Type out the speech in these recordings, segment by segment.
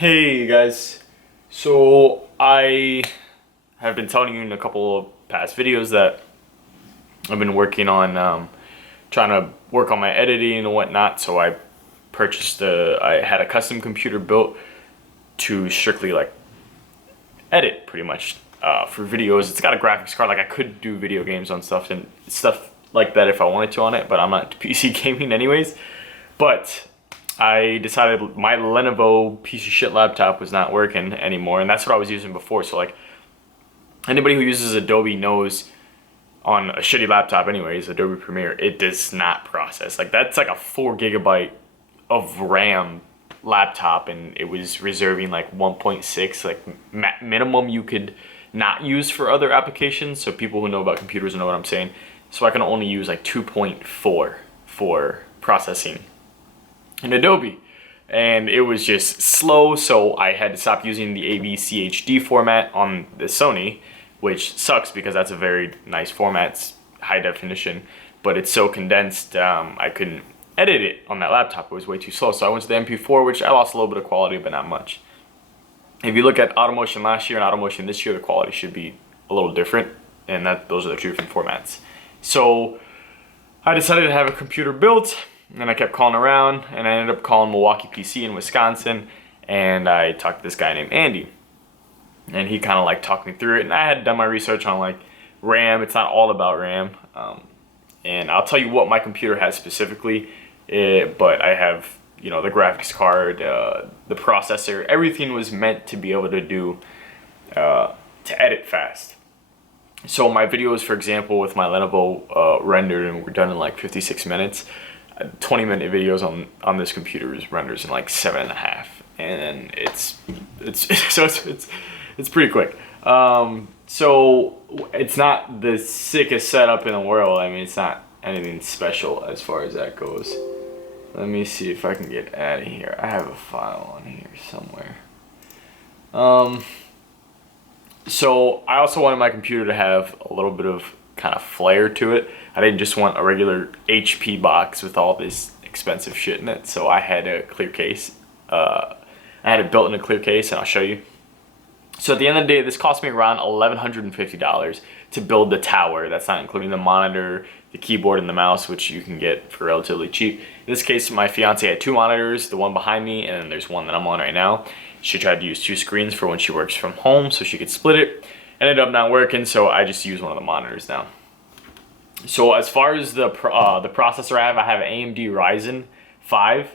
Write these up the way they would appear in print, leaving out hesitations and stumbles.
Hey guys, so I have been telling you in a couple of past videos that I've been working on trying to work on my editing and whatnot. So I had a custom computer built to strictly like edit pretty much for videos. It's got a graphics card, like I could do video games on stuff and stuff like that if I wanted to on it, but I'm not PC gaming anyways. But I decided my Lenovo piece of shit laptop was not working anymore, and that's what I was using before. So like anybody who uses Adobe knows on a shitty laptop anyways, Adobe Premiere, it does not process. Like that's like a 4 GB of RAM laptop, and it was reserving like 1.6, like minimum you could not use for other applications. So people who know about computers know what I'm saying. So I can only use like 2.4 for processing in Adobe, and it was just slow, so I had to stop using the AVCHD format on the Sony, which sucks because that's a very nice format. It's high definition, but it's so condensed I couldn't edit it on that laptop. It was way too slow, so I went to the MP4, which I lost a little bit of quality, but not much. If you look at Automotion last year and Automotion this year, the quality should be a little different, and those are the two different formats. So I decided to have a computer built, and I kept calling around, and I ended up calling Milwaukee PC in Wisconsin, and I talked to this guy named Andy, and he kind of like talked me through it. And I had done my research on like RAM. It's not all about RAM, and I'll tell you what my computer has specifically, but I have, you know, the graphics card, the processor, everything was meant to be able to do to edit fast. So my videos, for example, with my Lenovo rendered and were done in like 56 minutes. 20-minute videos on this computer is renders in like 7.5, and it's pretty quick. So it's not the sickest setup in the world. I mean, it's not anything special as far as that goes. Let me see if I can get out of here. I have a file on here somewhere. So I also wanted my computer to have a little bit of kind of flair to it. I didn't just want a regular HP box with all this expensive shit in it, so I had a clear case. I had it built in a clear case, and I'll show you. So at the end of the day, this cost me around $1,150 to build the tower. That's not including the monitor, the keyboard, and the mouse, which you can get for relatively cheap. In this case, my fiance had 2 monitors, the one behind me, and then there's one that I'm on right now. She tried to use 2 screens for when she works from home so she could split it. Ended up not working, so I just use one of the monitors now. So as far as the processor I have an AMD Ryzen 5,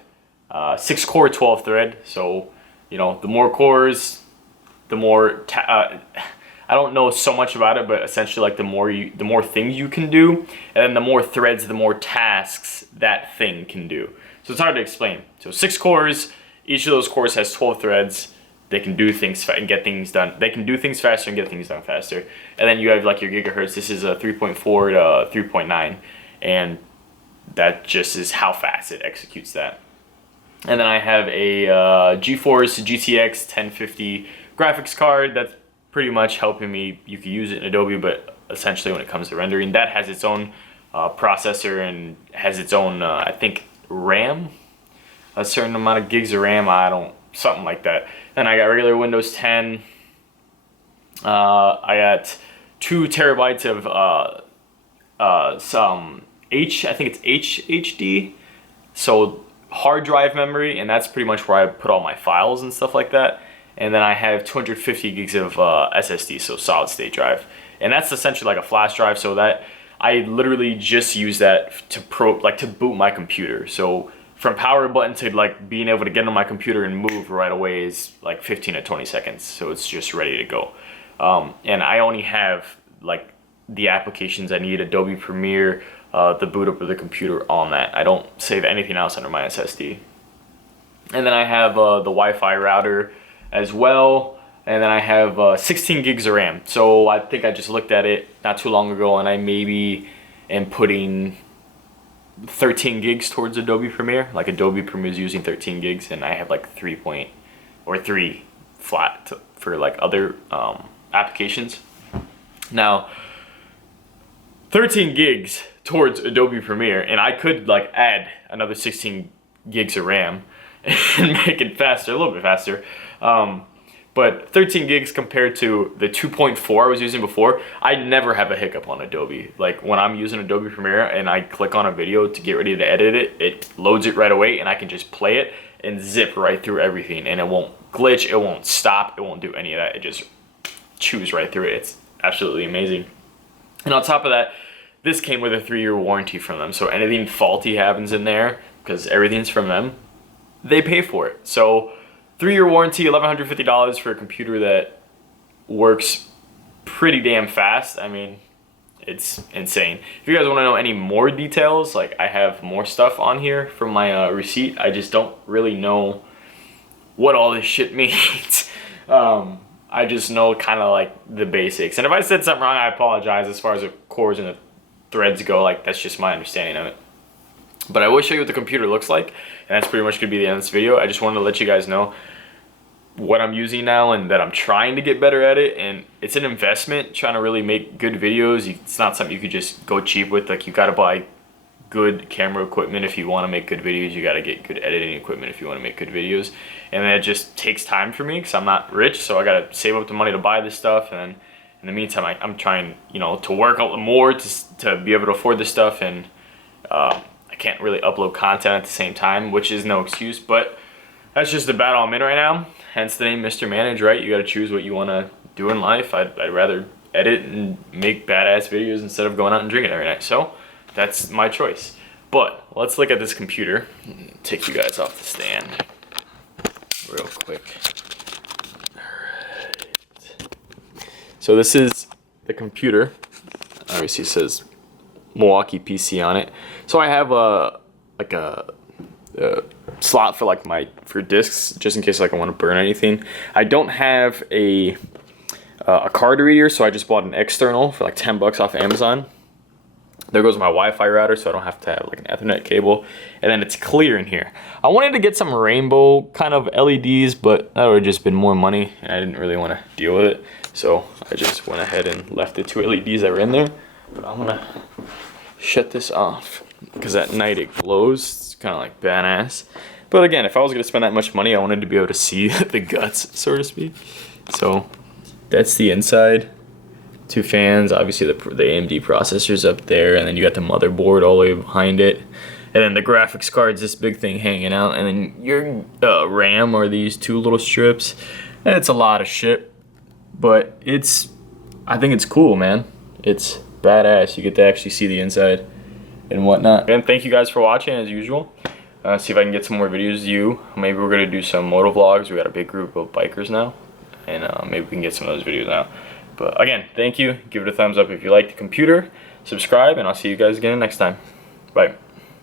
6-core, 12-thread. So, you know, the more cores, the more I don't know so much about it, but essentially like the more things you can do, and then the more threads, the more tasks that thing can do. So it's hard to explain. So 6 cores, each of those cores has 12 threads. They can do things and get things done. They can do things faster and get things done faster. And then you have like your gigahertz. This is a 3.4 to 3.9, and that just is how fast it executes that. And then I have a GeForce GTX 1050 graphics card that's pretty much helping me. You can use it in Adobe, but essentially when it comes to rendering, that has its own processor and has its own, I think, RAM. A certain amount of gigs of RAM, something like that. Then I got regular Windows 10. I got 2 terabytes of I think it's HDD, so hard drive memory, and that's pretty much where I put all my files and stuff like that. And then I have 250 gigs of SSD, so solid state drive, and that's essentially like a flash drive. So that I literally just use that to boot my computer. So from power button to like being able to get on my computer and move right away is like 15 to 20 seconds. So it's just ready to go. And I only have like the applications I need, Adobe Premiere, the boot up of the computer on that. I don't save anything else under my SSD. And then I have the Wi-Fi router as well. And then I have 16 gigs of RAM. So I think I just looked at it not too long ago, and I maybe am putting 13 gigs towards Adobe Premiere. Like Adobe Premiere is using 13 gigs, and I have like 3 flat for like other applications. Now 13 gigs towards Adobe Premiere, and I could like add another 16 gigs of RAM, and make it faster, a little bit faster. But 13 gigs compared to the 2.4 I was using before, I never have a hiccup on Adobe. Like when I'm using Adobe Premiere and I click on a video to get ready to edit it, it loads it right away and I can just play it and zip right through everything, and it won't glitch, it won't stop, it won't do any of that. It just chews right through it. It's absolutely amazing. And on top of that, this came with a 3-year warranty from them. So anything faulty happens in there, because everything's from them, they pay for it. So 3-year warranty, $1,150 for a computer that works pretty damn fast. I mean, it's insane. If you guys want to know any more details, like I have more stuff on here from my receipt. I just don't really know what all this shit means. I just know kind of like the basics. And if I said something wrong, I apologize as far as the cores and the threads go. Like that's just my understanding of it. But I will show you what the computer looks like, and that's pretty much going to be the end of this video. I just wanted to let you guys know what I'm using now and that I'm trying to get better at it, and it's an investment trying to really make good videos. It's not something you could just go cheap with. Like you got to buy good camera equipment if you want to make good videos. You got to get good editing equipment if you want to make good videos, and that just takes time for me because I'm not rich, so I got to save up the money to buy this stuff. And then in the meantime, I'm trying, you know, to work out more to be able to afford this stuff, and I can't really upload content at the same time, which is no excuse, but that's just the battle I'm in right now. Hence the name Mr. Manage, right? You got to choose what you want to do in life. I'd rather edit and make badass videos instead of going out and drinking every night. So that's my choice. But let's look at this computer. Take you guys off the stand real quick. Alright. So this is the computer. Obviously it says Milwaukee PC on it. So I have a slot for like for discs, just in case like I want to burn anything. I don't have a card reader, so I just bought an external for like 10 bucks off of Amazon. There goes my Wi-Fi router, so I don't have to have like an Ethernet cable. And then it's clear in here. I wanted to get some rainbow kind of LEDs, but that would have just been more money, and I didn't really want to deal with it. So I just went ahead and left the 2 LEDs that were in there. But I'm gonna shut this off because at night it glows. It's kind of like badass. But again, if I was gonna spend that much money, I wanted to be able to see the guts, so to speak. So that's the inside. 2 fans, obviously the AMD processor's up there, and then you got the motherboard all the way behind it, and then the graphics card's this big thing hanging out, and then your RAM are these 2 little strips. And it's a lot of shit, but I think it's cool, man. It's badass. You get to actually see the inside and whatnot. Again, thank you guys for watching as usual. See if I can get some more videos of you. Maybe we're gonna do some moto vlogs. We got a big group of bikers now, and maybe we can get some of those videos out. But again, thank you. Give it a thumbs up if you like the computer. Subscribe, and I'll see you guys again next time. Bye.